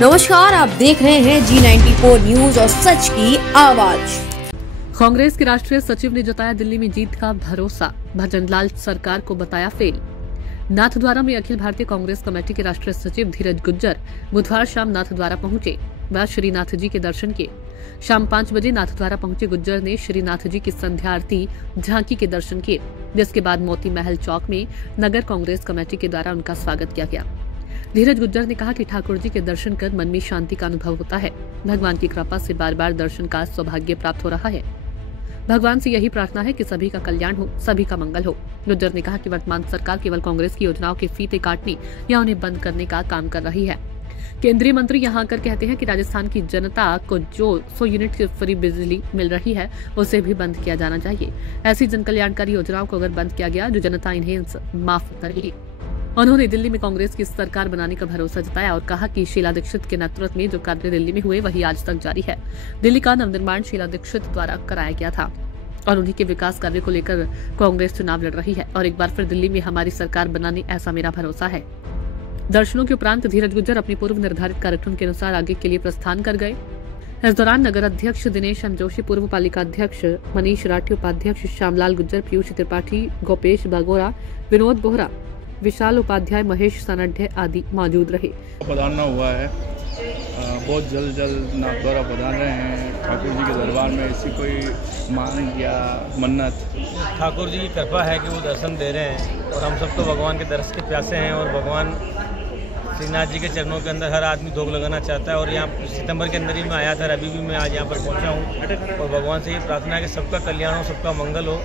नमस्कार, आप देख रहे हैं G94 न्यूज और सच की आवाज। कांग्रेस के राष्ट्रीय सचिव ने जताया दिल्ली में जीत का भरोसा, भजनलाल सरकार को बताया फेल। नाथद्वारा में अखिल भारतीय कांग्रेस कमेटी के राष्ट्रीय सचिव धीरज गुज्जर बुधवार शाम नाथद्वारा पहुंचे व श्रीनाथ जी के दर्शन किए। शाम 5 बजे नाथद्वारा पहुंचे गुज्जर ने श्रीनाथ जी की संध्या आरती झांकी के दर्शन किए, जिसके बाद मोती महल चौक में नगर कांग्रेस कमेटी के द्वारा उनका स्वागत किया गया। धीरज गुज्जर ने कहा कि ठाकुर जी के दर्शन कर मन में शांति का अनुभव होता है। भगवान की कृपा से बार बार दर्शन का सौभाग्य प्राप्त हो रहा है। भगवान से यही प्रार्थना है कि सभी का कल्याण हो, सभी का मंगल हो। गुज्जर ने कहा कि वर्तमान सरकार केवल कांग्रेस की योजनाओं के फीते काटने या उन्हें बंद करने का काम कर रही है। केंद्रीय मंत्री यहां आकर कहते हैं कि राजस्थान की जनता को जो 100 यूनिट की फ्री बिजली मिल रही है उसे भी बंद किया जाना चाहिए। ऐसी जन कल्याणकारी योजनाओं को अगर बंद किया गया जो जनता इन्हें माफ करेगी। उन्होंने दिल्ली में कांग्रेस की सरकार बनाने का भरोसा जताया और कहा कि शीला दीक्षित के नेतृत्व में जो कार्य दिल्ली में हुए वही आज तक जारी है। दिल्ली का नवनिर्माण शीला दीक्षित द्वारा कराया गया था और उन्हीं के विकास कार्य को लेकर कांग्रेस चुनाव लड़ रही है और एक बार फिर दिल्ली में हमारी सरकार बनाने ऐसा मेरा भरोसा है। दर्शनों के उपरांत धीरज गुज्जर अपनी पूर्व निर्धारित कार्यक्रम के अनुसार आगे के लिए प्रस्थान कर गए। इस दौरान नगर अध्यक्ष दिनेश एम जोशी, पूर्व पालिका अध्यक्ष मनीष राठी, उपाध्यक्ष श्यामलाल गुज्जर, पीयूष त्रिपाठी, गोपेश बागोरा, विनोद बोहरा, विशाल उपाध्याय, महेश सनड्ढे आदि मौजूद रहे। पधारना हुआ है, बहुत जल्द नाथद्वारा पधार रहे हैं ठाकुर जी के दरबार में। ऐसी कोई मांग या मन्नत? ठाकुर जी की कृपा है कि वो दर्शन दे रहे हैं और हम सब तो भगवान के दर्शन के प्यासे हैं और भगवान श्रीनाथ जी के चरणों के अंदर हर आदमी धोख लगाना चाहता है। और यहाँ सितंबर के अंदर ही मैं आया था, अभी भी मैं आज यहाँ पर पहुँचा हूँ और भगवान से ये प्रार्थना है कि सबका कल्याण हो, सबका मंगल हो।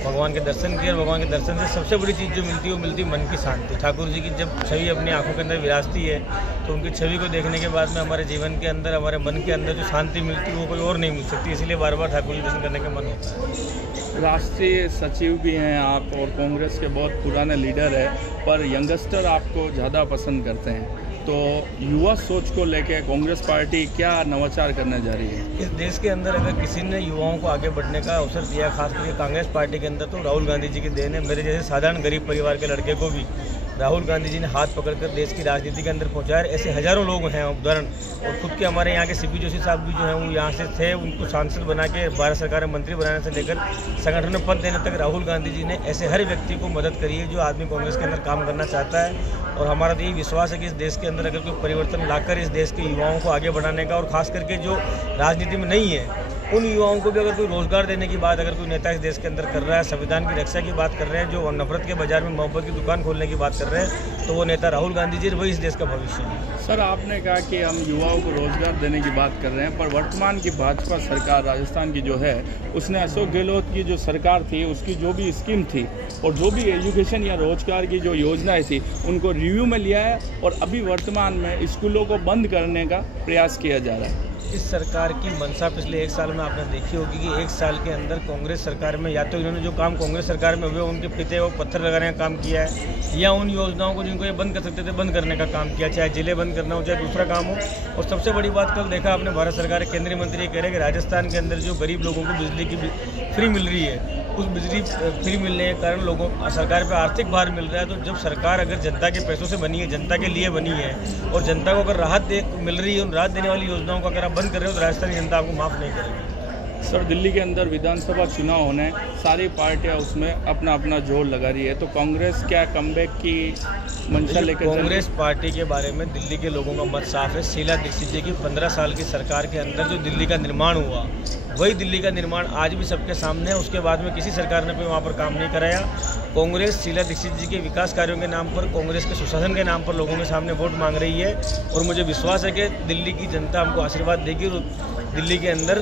भगवान के दर्शन किए और भगवान के दर्शन से सबसे बड़ी चीज़ जो मिलती है वो मिलती है मन की शांति। ठाकुर जी की जब छवि अपनी आंखों के अंदर विराजती है तो उनकी छवि को देखने के बाद में हमारे जीवन के अंदर, हमारे मन के अंदर जो शांति मिलती है वो कोई और नहीं मिल सकती। इसलिए बार बार ठाकुर जी दर्शन करने का मन होता है। राष्ट्रीय सचिव भी हैं आप और कांग्रेस के बहुत पुराने लीडर है, पर यंगस्टर आपको ज़्यादा पसंद करते हैं, तो युवा सोच को लेकर कांग्रेस पार्टी क्या नवाचार करने जा रही है? इस देश के अंदर अगर किसी ने युवाओं को आगे बढ़ने का अवसर दिया, खास करके कांग्रेस पार्टी के अंदर, तो राहुल गांधी जी की देन है। मेरे जैसे साधारण गरीब परिवार के लड़के को भी राहुल गांधी जी ने हाथ पकड़कर देश की राजनीति के अंदर पहुंचाया। ऐसे हजारों लोग हैं उदाहरण, और खुद के हमारे यहाँ के सीपी जोशी साहब भी जो हैं वो यहाँ से थे। उनको सांसद बना के भारत सरकार में मंत्री बनाने से लेकर संगठन में पद देने तक राहुल गांधी जी ने ऐसे हर व्यक्ति को मदद करी है जो आदमी कांग्रेस के अंदर काम करना चाहता है। और हमारा तो यही विश्वास है कि इस देश के अंदर अगर कोई परिवर्तन लाकर इस देश के युवाओं को आगे बढ़ाने का, और खास करके जो राजनीति में नहीं है उन युवाओं को भी अगर कोई रोजगार देने की बात अगर कोई नेता इस देश के अंदर कर रहा है, संविधान की रक्षा की बात कर रहे हैं, जो नफरत के बाजार में मोहब्बत की दुकान खोलने की बात कर रहे हैं, तो वो नेता राहुल गांधी जी, वही इस देश का भविष्य है। सर, आपने कहा कि हम युवाओं को रोजगार देने की बात कर रहे हैं, पर वर्तमान की भाजपा सरकार राजस्थान की जो है उसने अशोक गहलोत की जो सरकार थी उसकी जो भी स्कीम थी और जो भी एजुकेशन या रोजगार की जो योजनाएं थी उनको रिव्यू में लिया है और अभी वर्तमान में स्कूलों को बंद करने का प्रयास किया जा रहा है। इस सरकार की मंशा पिछले 1 साल में आपने देखी होगी कि 1 साल के अंदर कांग्रेस सरकार में या तो इन्होंने जो काम कांग्रेस सरकार में हुए उनके फीते वो पत्थर लगाने का काम किया है, या उन योजनाओं को जिनको ये बंद कर सकते थे बंद करने का काम किया, चाहे जिले बंद करना हो चाहे दूसरा काम हो। और सबसे बड़ी बात कल देखा आपने, भारत सरकार के केंद्रीय मंत्री कह रहे हैं कि राजस्थान के अंदर जो गरीब लोगों को बिजली की फ्री मिल रही है, उस बिजली फ्री मिलने के कारण लोगों सरकार पर आर्थिक भार मिल रहा है। तो जब सरकार अगर जनता के पैसों से बनी है, जनता के लिए बनी है और जनता को अगर राहत मिल रही है, उन राहत देने वाली योजनाओं को अगर आप बंद कर रहे हो तो राजस्थान जनता आपको माफ़ नहीं करेगी। सर, दिल्ली के अंदर विधानसभा चुनाव होने, सारी पार्टियां उसमें अपना अपना जोर लगा रही है, तो कांग्रेस क्या कमबैक की मंशा लेकर? कांग्रेस पार्टी के बारे में दिल्ली के लोगों का मत साफ है। शीला दीक्षित जी की 15 साल की सरकार के अंदर जो दिल्ली का निर्माण हुआ वही दिल्ली का निर्माण आज भी सबके सामने है। उसके बाद में किसी सरकार ने भी वहाँ पर काम नहीं कराया। कांग्रेस शीला दीक्षित जी के विकास कार्यों के नाम पर, कांग्रेस के सुशासन के नाम पर लोगों के सामने वोट मांग रही है और मुझे विश्वास है कि दिल्ली की जनता हमको आशीर्वाद देगी और दिल्ली के अंदर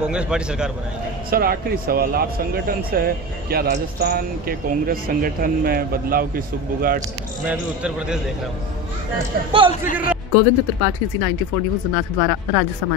कांग्रेस पार्टी सरकार बनाएगी। सर, आखिरी सवाल, आप संगठन से है, क्या राजस्थान के कांग्रेस संगठन में बदलाव की सुगबुगाहट? मैं अभी उत्तर प्रदेश देख रहा हूँ। Govind Tripathi, G94 news, Nathdwara, Rajasthan.